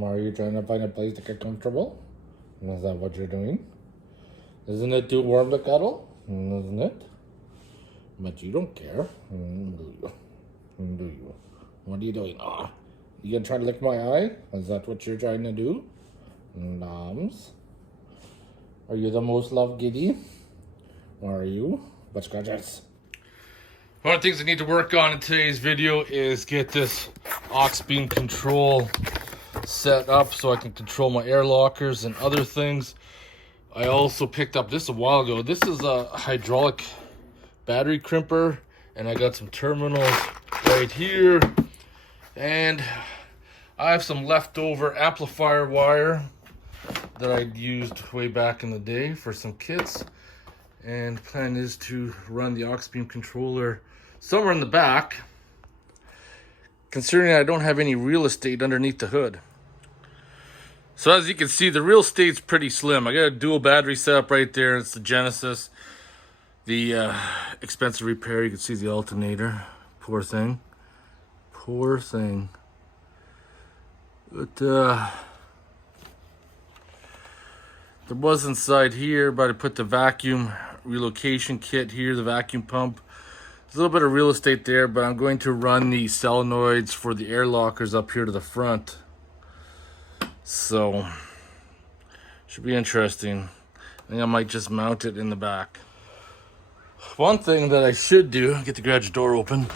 Are you trying to find a place to get comfortable? Is that what you're doing? Isn't it too warm to cuddle? Isn't it? But you don't care. Do you? Do you? What are you doing? You gonna try to lick my eye? Is that what you're trying to do? Noms? Are you the most loved giddy? Or are you? Butt scratchers. One of the things I need to work on in today's video is get this Auxbeam control set up so I can control my air lockers and other things. I also picked up this a while ago. This is a hydraulic battery crimper, and I got some terminals right here, and I have some leftover amplifier wire that I used way back in the day for some kits, and the plan is to run the Auxbeam controller somewhere in the back, considering I don't have any real estate underneath the hood. So as you can see, the real estate's pretty slim. I got a dual battery setup right there. It's the Genesis. The expensive repair. You can see the alternator. Poor thing. Poor thing. But there was inside here, but I put the vacuum relocation kit here, the vacuum pump. There's a little bit of real estate there, but I'm going to run the solenoids for the air lockers up here to the front. So, should be interesting. I think I might just mount it in the back. One thing that I should do, get the garage door open.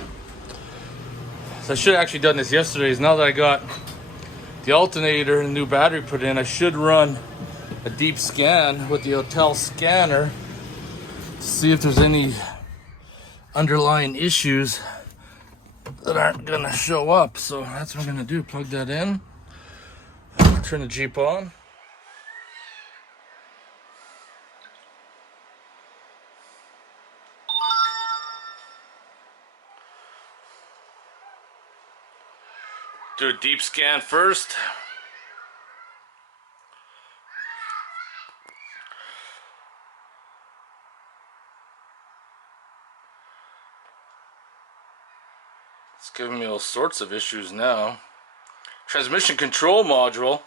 So I should have actually done this yesterday, is now that I got the alternator and the new battery put in, I should run a deep scan with the Autel scanner to see if there's any underlying issues that aren't gonna show up. So that's what I'm gonna do, plug that in, turn the Jeep on. Do a deep scan first. It's giving me all sorts of issues now. Transmission control module.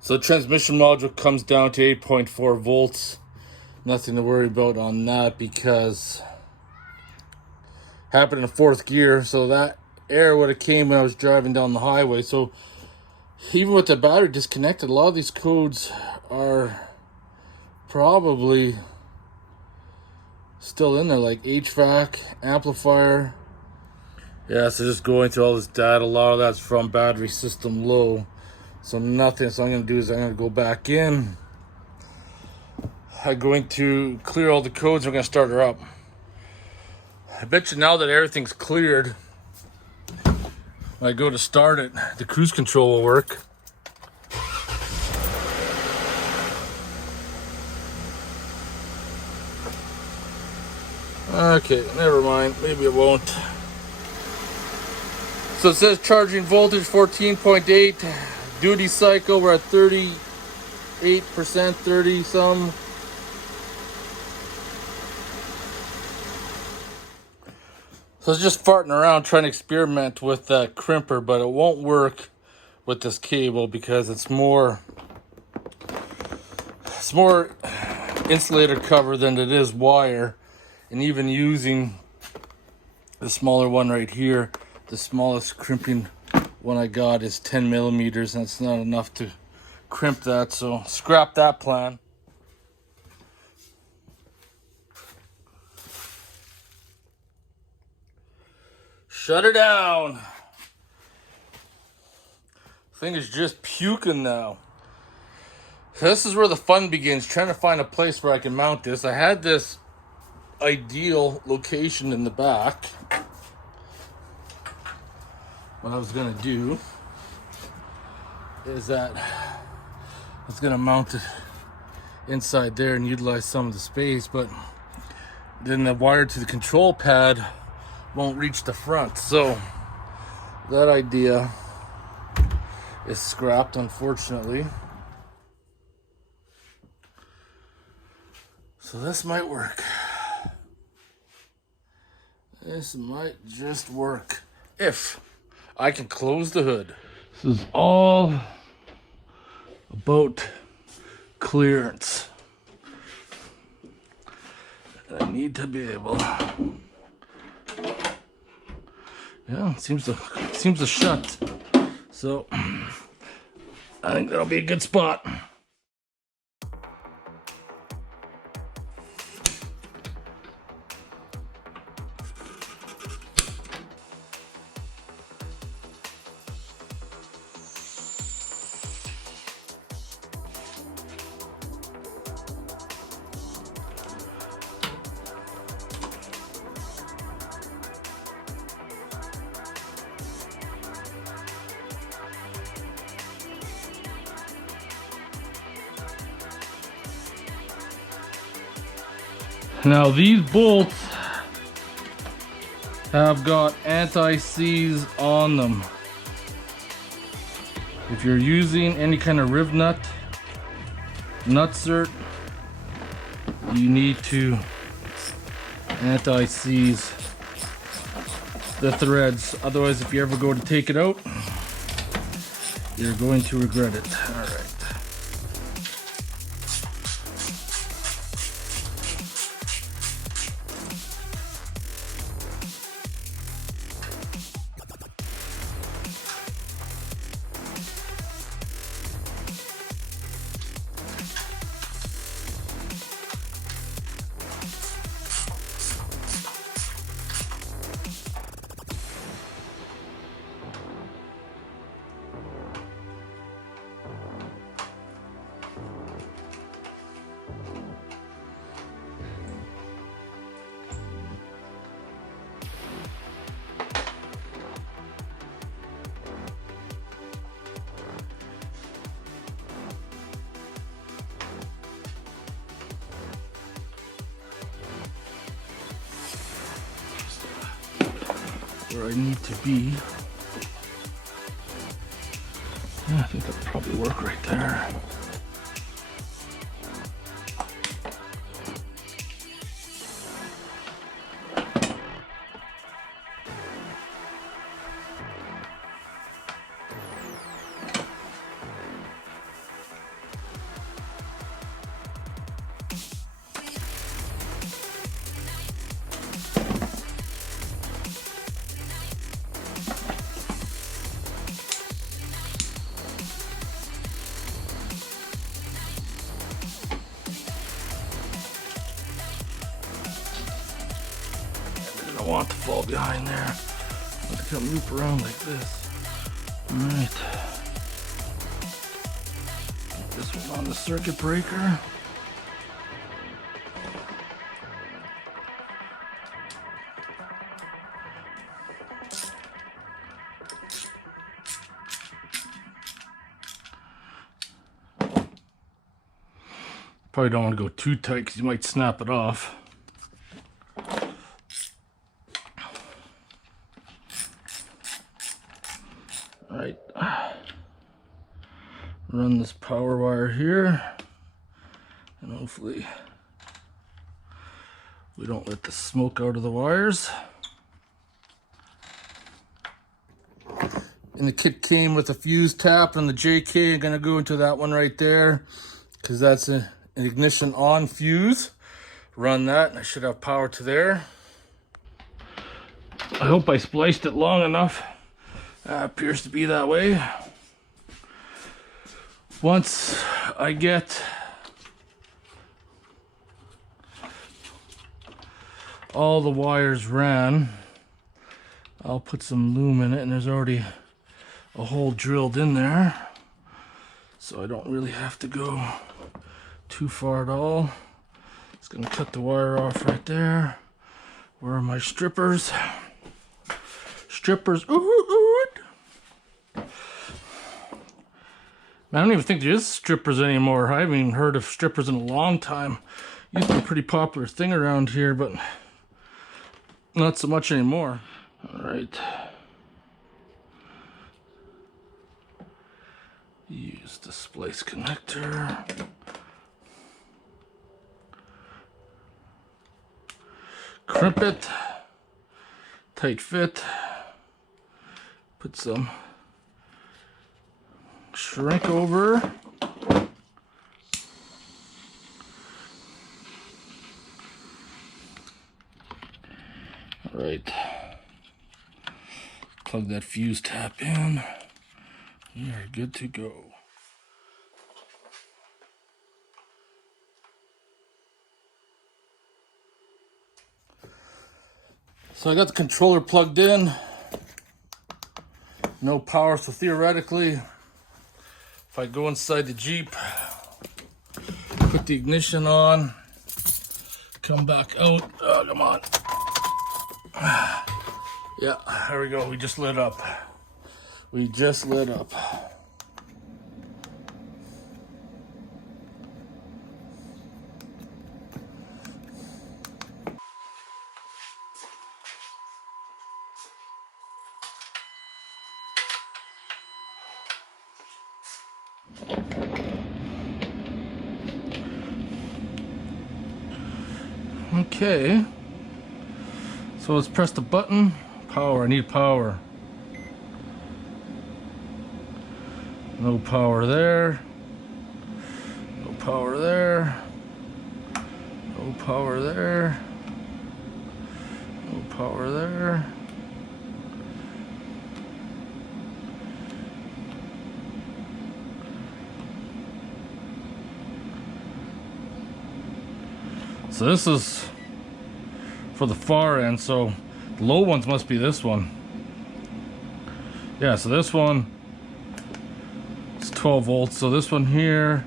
So the transmission module comes down to 8.4 volts. Nothing to worry about on that because happened in fourth gear, so that air would have came when I was driving down the highway. So even with the battery disconnected, a lot of these codes are probably still in there, like HVAC, amplifier. Yeah, so just going through all this data, a lot of that's from battery system low. So nothing, so I'm gonna do is I'm gonna go back in. I'm going to clear all the codes, and we're gonna start her up. I bet you now that everything's cleared, when I go to start it, the cruise control will work. Okay, never mind. Maybe it won't. So it says charging voltage 14.8. Duty cycle, we're at 38%, 30 some. So it's just farting around trying to experiment with that crimper, but it won't work with this cable because it's more insulator cover than it is wire. And even using the smaller one right here, the smallest crimping one I got is 10 millimeters, and it's not enough to crimp that, so scrap that plan. Shut her down. Thing is just puking now. So this is where the fun begins, trying to find a place where I can mount this. I had this ideal location in the back. What I was gonna do is that I was gonna mount it inside there and utilize some of the space, but then the wire to the control pad won't reach the front, so that idea is scrapped, unfortunately. So this might work. This might just work if I can close the hood. This is all about clearance. I need to be able. Yeah, it seems to shut. So I think that'll be a good spot. Now these bolts have got anti-seize on them. If you're using any kind of riv nut, nutsert, you need to anti-seize the threads. Otherwise, if you ever go to take it out, you're going to regret it. All right. Where I need to be. Yeah, I think that'll probably work right there. I want to fall behind there. I'm gonna come loop around like this. Alright. Get this one on the circuit breaker. Probably don't want to go too tight because you might snap it off. Right, run this power wire here, and hopefully we don't let the smoke out of the wires. And the kit came with a fuse tap and the JK. I'm gonna go into that one right there because that's an ignition on fuse. Run that and I should have power to there. I hope I spliced it long enough. Appears to be that way. Once I get all the wires ran, I'll put some loom in it, and there's already a hole drilled in there, so I don't really have to go too far at all. It's gonna cut the wire off right there. Where are my strippers? Strippers. I don't even think there is strippers anymore. I haven't even heard of strippers in a long time. Used to be a pretty popular thing around here, but not so much anymore. All right. Use the splice connector. Crimp it. Tight fit. Put some shrink over. All right. Plug that fuse tap in. We are good to go. So I got the controller plugged in. No power, so theoretically, if I go inside the Jeep, put the ignition on, come back out. Oh, come on. Yeah, there we go. We just lit up. We just lit up. Okay. So let's press the button. Power, I need power. No power there. No power there. No power there. No power there. So this is for the far end, so the low ones must be this one. Yeah, so this one is 12 volts, so this one here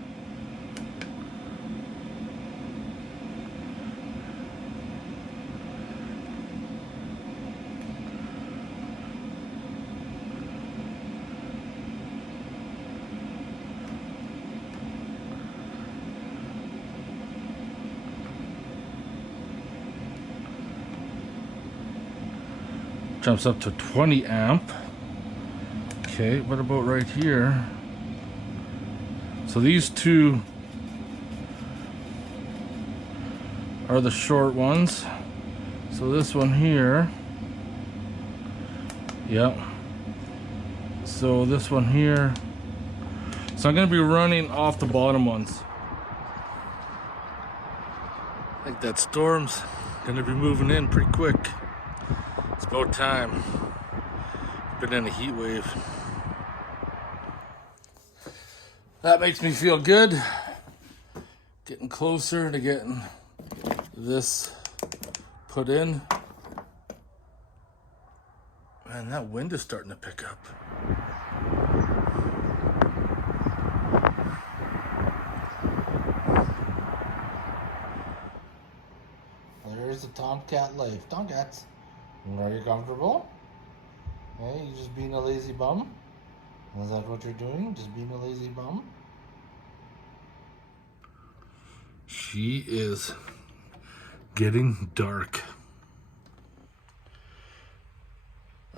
jumps up to 20 amp. Okay, what about right here? So these two are the short ones. So this one here, yep. So this one here. So I'm gonna be running off the bottom ones. I think that storm's gonna be moving in pretty quick. It's about time. Been in a heat wave. That makes me feel good. Getting closer to getting this put in. Man, that wind is starting to pick up. There's the Tomcat life. Tomcats. Are you comfortable? Hey, you just being a lazy bum? Is that what you're doing? Just being a lazy bum? She is getting dark.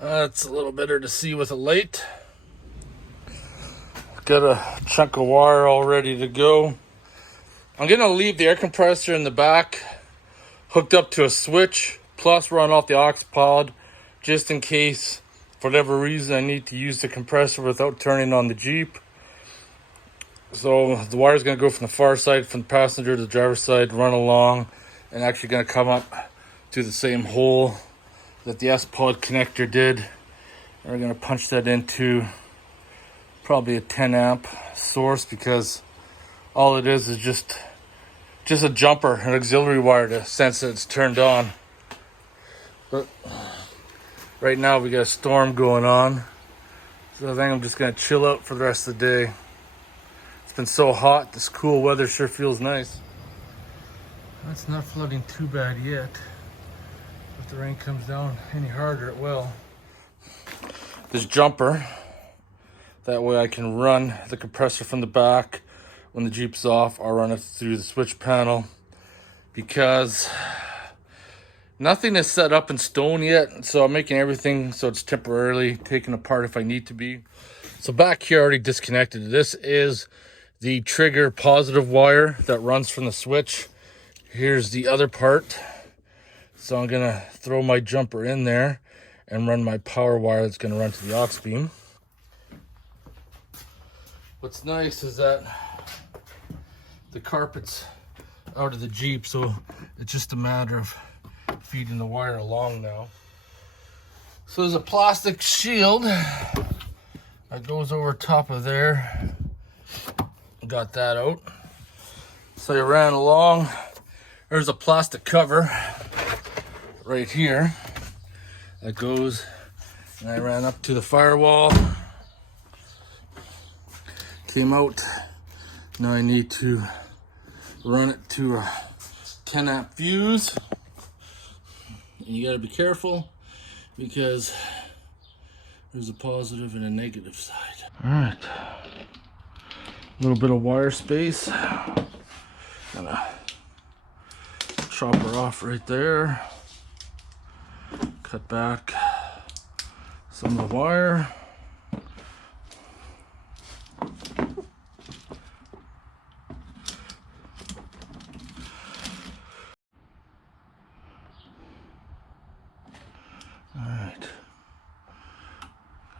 It's a little better to see with a light. Got a chunk of wire all ready to go. I'm gonna leave the air compressor in the back hooked up to a switch, plus run off the aux pod, just in case, for whatever reason, I need to use the compressor without turning on the Jeep. So the wire is going to go from the far side, from the passenger to the driver's side, run along, and actually going to come up to the same hole that the S-pod connector did. And we're going to punch that into probably a 10 amp source, because all it is just a jumper, an auxiliary wire to sense that it's turned on. But right now we got a storm going on, so I think I'm just gonna chill out for the rest of the day. It's been so hot, this cool weather sure feels nice. It's not flooding too bad yet. If the rain comes down any harder, it will. This jumper, that way I can run the compressor from the back. When the Jeep's off, I'll run it through the switch panel, because nothing is set up in stone yet, so I'm making everything so it's temporarily taken apart if I need to be. So back here, already disconnected. This is the trigger positive wire that runs from the switch. Here's the other part. So I'm gonna throw my jumper in there, and run my power wire that's going to run to the Auxbeam. What's nice is that the carpet's out of the Jeep, so it's just a matter of feeding the wire along now. So there's a plastic shield that goes over top of there. Got that out. So I ran along. There's a plastic cover right here that goes, and I ran up to the firewall. Came out. Now I need to run it to a 10 amp fuse. And you gotta be careful because there's a positive and a negative side. All right, a little bit of wire space. Gonna chop her off right there. Cut back some of the wire. All right,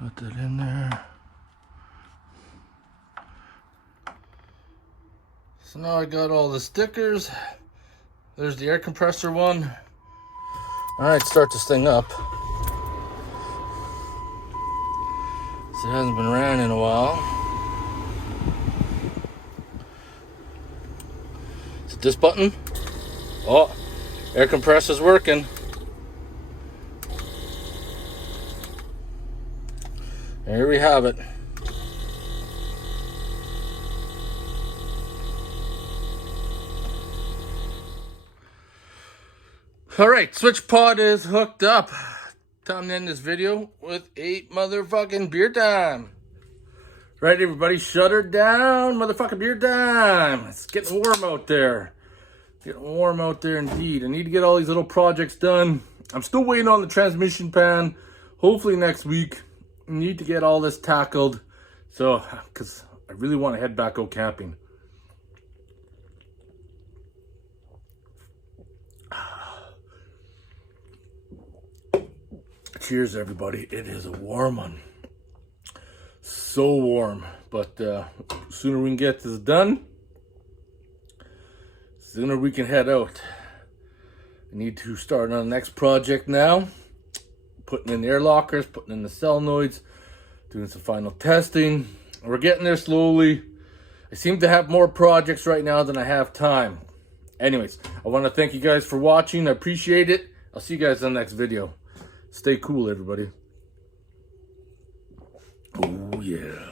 got that in there. So now I got all the stickers. There's the air compressor one. All right, start this thing up. So it hasn't been ran in a while. Is it this button? Oh, air compressor's working. Here we have it. All right, switch pod is hooked up. Time to end this video with a motherfucking beer time. Right, everybody, shut her down. Motherfucking beer time. It's getting warm out there. Getting warm out there indeed. I need to get all these little projects done. I'm still waiting on the transmission pan. Hopefully next week. I need to get all this tackled. So, because I really want to head back out camping. Cheers, everybody. It is a warm one. So warm. But sooner we can get this done, sooner we can head out. I need to start on the next project now. Putting in the air lockers, putting in the solenoids, doing some final testing. We're getting there slowly. I seem to have more projects right now than I have time. Anyways, I want to thank you guys for watching. I appreciate it. I'll see you guys in the next video. Stay cool, everybody. Oh, yeah.